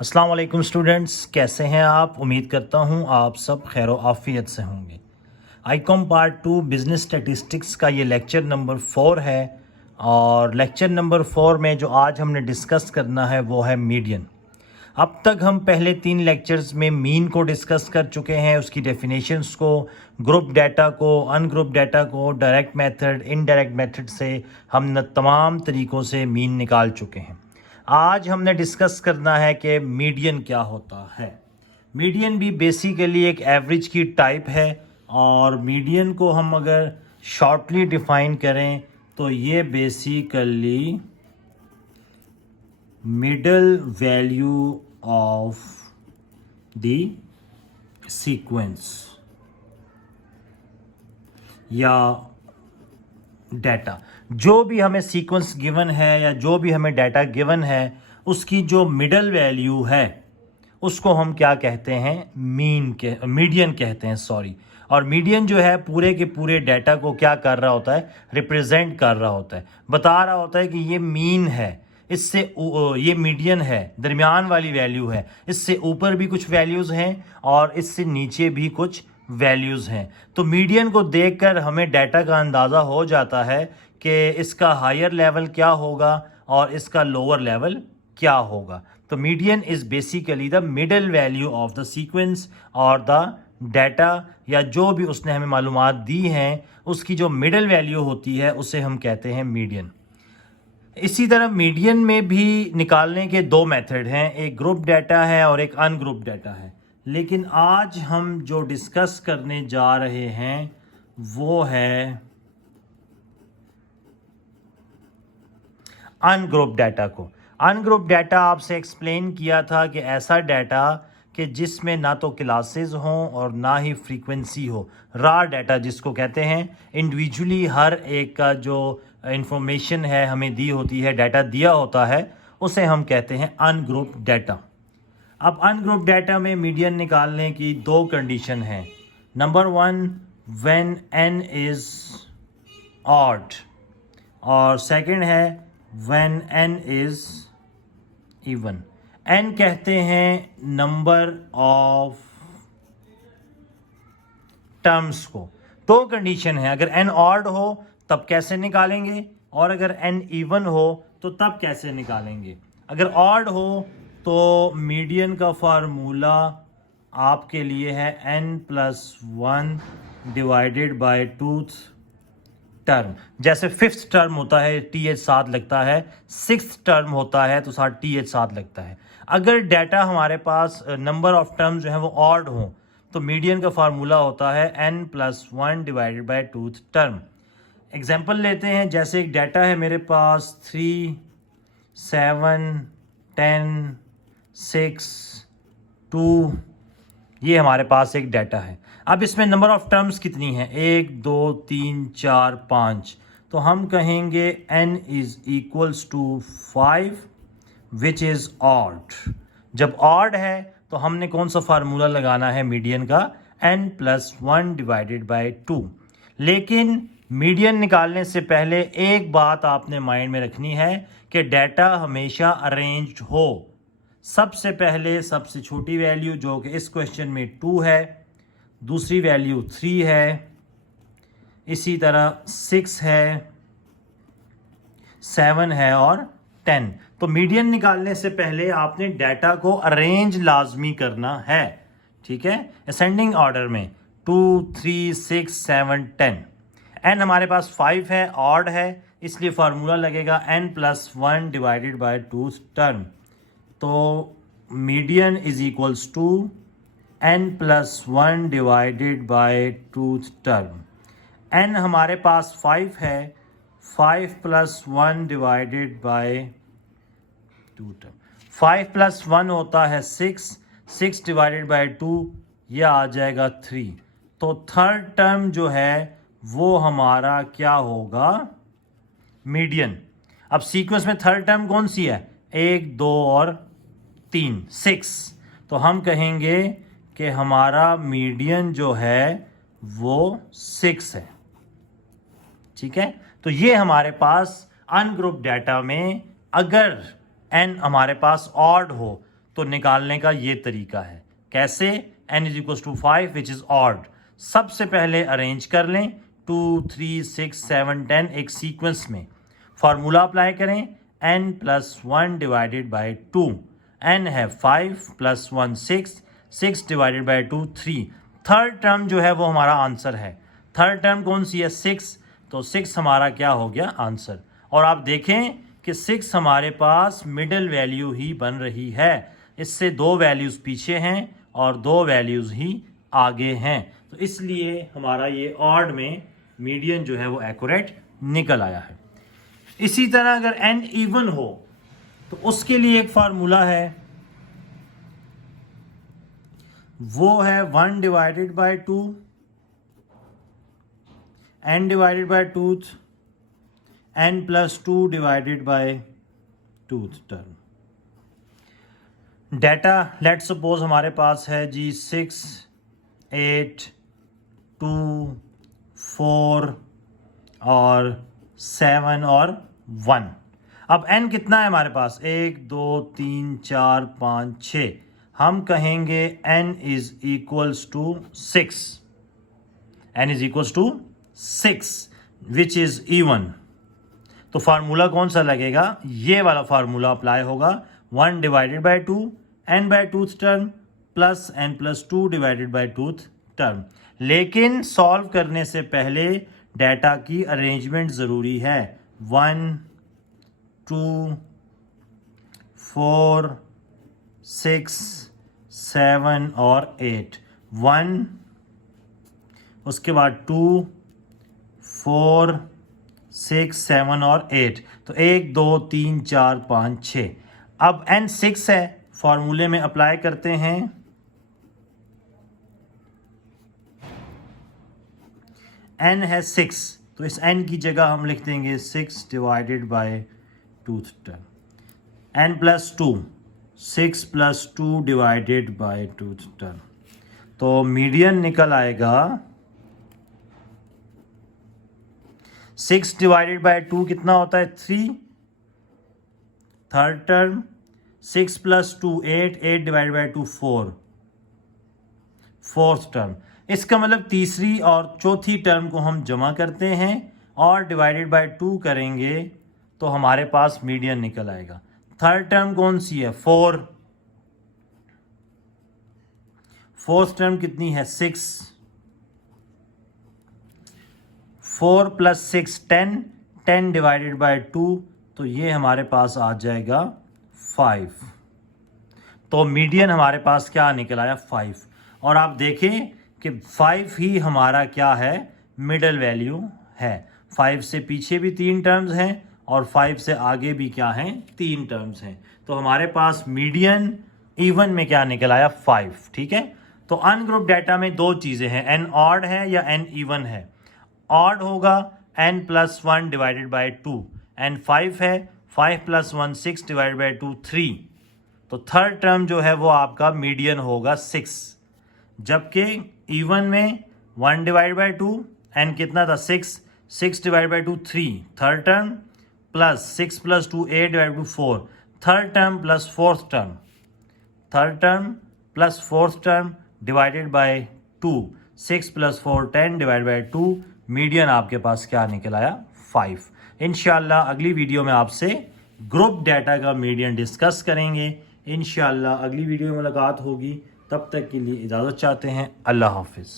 अस्सलाम वालेकुम स्टूडेंट्स, कैसे हैं आप? उम्मीद करता हूं आप सब खैर आफियत से होंगे। आईकॉम पार्ट 2 बिज़नेस स्टैटिस्टिक्स का ये लेक्चर नंबर 4 है और लेक्चर नंबर 4 में जो आज हमने डिस्कस करना है वो है मीडियन। अब तक हम पहले 3 लेक्चर्स में मीन को डिस्कस कर चुके हैं, उसकी डेफिनेशंस को, ग्रुप डाटा को, अनग्रुप डाटा को, डायरेक्ट मेथड, इनडायरेक्ट मेथड से हम तमाम तरीक़ों से मीन निकाल चुके हैं। आज हमने डिस्कस करना है कि मीडियन क्या होता है। मीडियन भी बेसिकली एक एवरेज की टाइप है और मीडियन को हम अगर शॉर्टली डिफाइन करें तो ये basically middle value of the sequence या डाटा, जो भी हमें सीक्वेंस गिवन है या जो भी हमें डाटा गिवन है उसकी जो मिडल वैल्यू है उसको हम क्या कहते हैं? मीडियन कहते हैं, सॉरी। और मीडियन जो है पूरे के पूरे डाटा को क्या कर रहा होता है? रिप्रेजेंट कर रहा होता है, बता रहा होता है कि ये मीन है, इससे ये मीडियन है, दरमियान वाली वैल्यू है, इससे ऊपर भी कुछ वैल्यूज़ हैं और इससे नीचे भी कुछ वैल्यूज़ हैं। तो मीडियन को देखकर हमें डाटा का अंदाज़ा हो जाता है कि इसका हायर लेवल क्या होगा और इसका लोअर लेवल क्या होगा। तो median is basically the middle value of the sequence और द डाटा, या जो भी उसने हमें मालूमात दी हैं उसकी जो मिडल वैल्यू होती है उसे हम कहते हैं मीडियन। इसी तरह मीडियन में भी निकालने के 2 मेथड हैं, एक ग्रुप डाटा है और एक अनग्रुप डाटा है। लेकिन आज हम जो डिस्कस करने जा रहे हैं वो है अनग्रुप डाटा को। अनग्रुप डाटा आपसे एक्सप्लेन किया था कि ऐसा डाटा कि जिसमें ना तो क्लासेस हों और ना ही फ्रीक्वेंसी हो, रॉ डाटा जिसको कहते हैं, इंडिविजुअली हर एक का जो इंफॉर्मेशन है हमें दी होती है, डाटा दिया होता है, उसे हम कहते हैं अनग्रुप डाटा। अब अनग्रुप डाटा में मीडियन निकालने की 2 कंडीशन हैं। Number 1, when n is odd, और सेकंड है when n is even. n कहते हैं नंबर ऑफ टर्म्स को। 2 कंडीशन है, अगर n ऑड हो तब कैसे निकालेंगे और अगर n इवन हो तो तब कैसे निकालेंगे। अगर ऑड हो तो मीडियन का फार्मूला आपके लिए है n+1 divided by 2th term. जैसे 5th टर्म होता है TH साथ लगता है, 6th टर्म होता है तो साथ TH साथ लगता है। अगर डाटा हमारे पास नंबर ऑफ टर्म्स जो है वो ऑड हो तो मीडियन का फार्मूला होता है n+1 divided by 2th term. Example लेते हैं, जैसे एक डाटा है मेरे पास 3, 7, 10, 6, 2, ये हमारे पास एक डाटा है। अब इसमें नंबर ऑफ टर्म्स कितनी हैं? 1, 2, 3, 4, 5। तो हम कहेंगे n is equals to 5 which is odd. जब ऑड है तो हमने कौन सा फार्मूला लगाना है मीडियन का? n+1 divided by 2। लेकिन मीडियन निकालने से पहले एक बात आपने माइंड में रखनी है कि डाटा हमेशा अरेंज्ड हो। सबसे पहले सबसे छोटी वैल्यू जो कि इस क्वेश्चन में 2 है, दूसरी वैल्यू 3 है, इसी तरह 6 है, 7 है और 10। तो मीडियन निकालने से पहले आपने डाटा को अरेंज लाजमी करना है, ठीक है, असेंडिंग ऑर्डर में 2, 3, 6, 7, 10। n हमारे पास 5 है, ऑड है, इसलिए फार्मूला लगेगा n+1 divided by 2th term. तो median is equals to n+1 divided by 2th term. n हमारे पास 5 है, 5+1 डिवाइडेड बाय 2 टर्म। 5+1 होता है 6, 6 डिवाइडेड बाय 2 यह आ जाएगा 3। तो थर्ड टर्म जो है वो हमारा क्या होगा? मीडियन। अब सीक्वेंस में थर्ड टर्म कौन सी है? 1, 2 और 3, 6। तो हम कहेंगे कि हमारा मीडियन जो है वो 6 है, ठीक है। तो ये हमारे पास अनग्रुप डाटा में अगर n हमारे पास ऑड हो तो निकालने का ये तरीका है। कैसे? n is equal to 5 which is odd. सबसे पहले अरेंज कर लें 2, 3, 6, 7, 10 एक सीक्वेंस में। फार्मूला अप्लाई करें n plus 1 divided by 2। n है 5 plus 1 6, 6 divided by 2 3। Third term जो है वो हमारा आंसर है। थर्ड टर्म कौन सी है? 6। तो 6 हमारा क्या हो गया? आंसर। और आप देखें कि 6 हमारे पास मिडिल वैल्यू ही बन रही है। इससे 2 वैल्यूज़ पीछे हैं और 2 वैल्यूज़ ही आगे हैं, तो इसलिए हमारा ये ऑड में मीडियन जो है वो एक्यूरेट निकल आया है। इसी तरह अगर n इवन हो तो उसके लिए एक फार्मूला है, वो है 1 divided by 2 n divided by 2 n plus 2 divided by 2 term. Data let suppose हमारे पास है जी 6, 8, 2, 4 और 7 और 1। अब n कितना है हमारे पास? 1, 2, 3, 4, 5, 6। हम कहेंगे n is equals to 6। n is equals to 6 which is even. तो फार्मूला कौन सा लगेगा? ये वाला फार्मूला अप्लाई होगा। 1 divided by 2 n by 2th term plus n plus 2 divided by 2th term. लेकिन सॉल्व करने से पहले डाटा की अरेंजमेंट ज़रूरी है। 1, 2, 4, 6, 7 और 8। 1, उसके बाद 2, 4, 6, 7 और 8। तो 1, 2, 3, 4, 5, 6। अब n 6 है, फॉर्मूले में अप्लाई करते हैं। n है 6, तो इस n की जगह हम लिख देंगे 6 divided by 2th term. n plus 2, 6 plus 2 divided by 2th term. तो मीडियन निकल आएगा 6 डिवाइडेड बाय 2 कितना होता है? 3। Third term 6 plus 2 8, 8 divided by 2 4। Fourth term. इसका मतलब तीसरी और चौथी टर्म को हम जमा करते हैं और डिवाइडेड बाय 2 करेंगे तो हमारे पास मीडियन निकल आएगा। थर्ड टर्म कौन सी है? 4। फोर्थ टर्म कितनी है? 6। 4 प्लस 6 10, 10 डिवाइडेड बाय 2, तो ये हमारे पास आ जाएगा 5। तो मीडियन हमारे पास क्या निकल आया? 5। और आप देखें कि 5 ही हमारा क्या है? मिडल वैल्यू है। 5 से पीछे भी 3 टर्म्स हैं और 5 से आगे भी क्या हैं? 3 टर्म्स हैं। तो हमारे पास मीडियन इवन में क्या निकल आया? 5। ठीक है। तो अनग्रुप डाटा में 2 चीज़ें हैं, n ऑड है या n इवन है। ऑड होगा n plus 1 divided by 2, n 5 है, 5 प्लस 1 6 डिवाइडेड बाय 2 3। तो थर्ड टर्म जो है वो आपका मीडियन होगा 6। जबकि इवन में 1 डिवाइड बाई 2, n कितना था? 6, 6 divide by 2 3। Third term plus 6 plus 2 8 divide by 4। Third term plus fourth term. Third term plus fourth term divided by 2। 6 plus 4 10 divide by 2। Median आपके पास क्या निकल आया? 5। इंशाल्लाह अगली वीडियो में आपसे ग्रुप डाटा का मीडियन डिस्कस करेंगे। इंशाल्लाह अगली वीडियो में मुलाकात होगी। तब तक के लिए इजाज़त चाहते हैं। अल्लाह हाफिज़।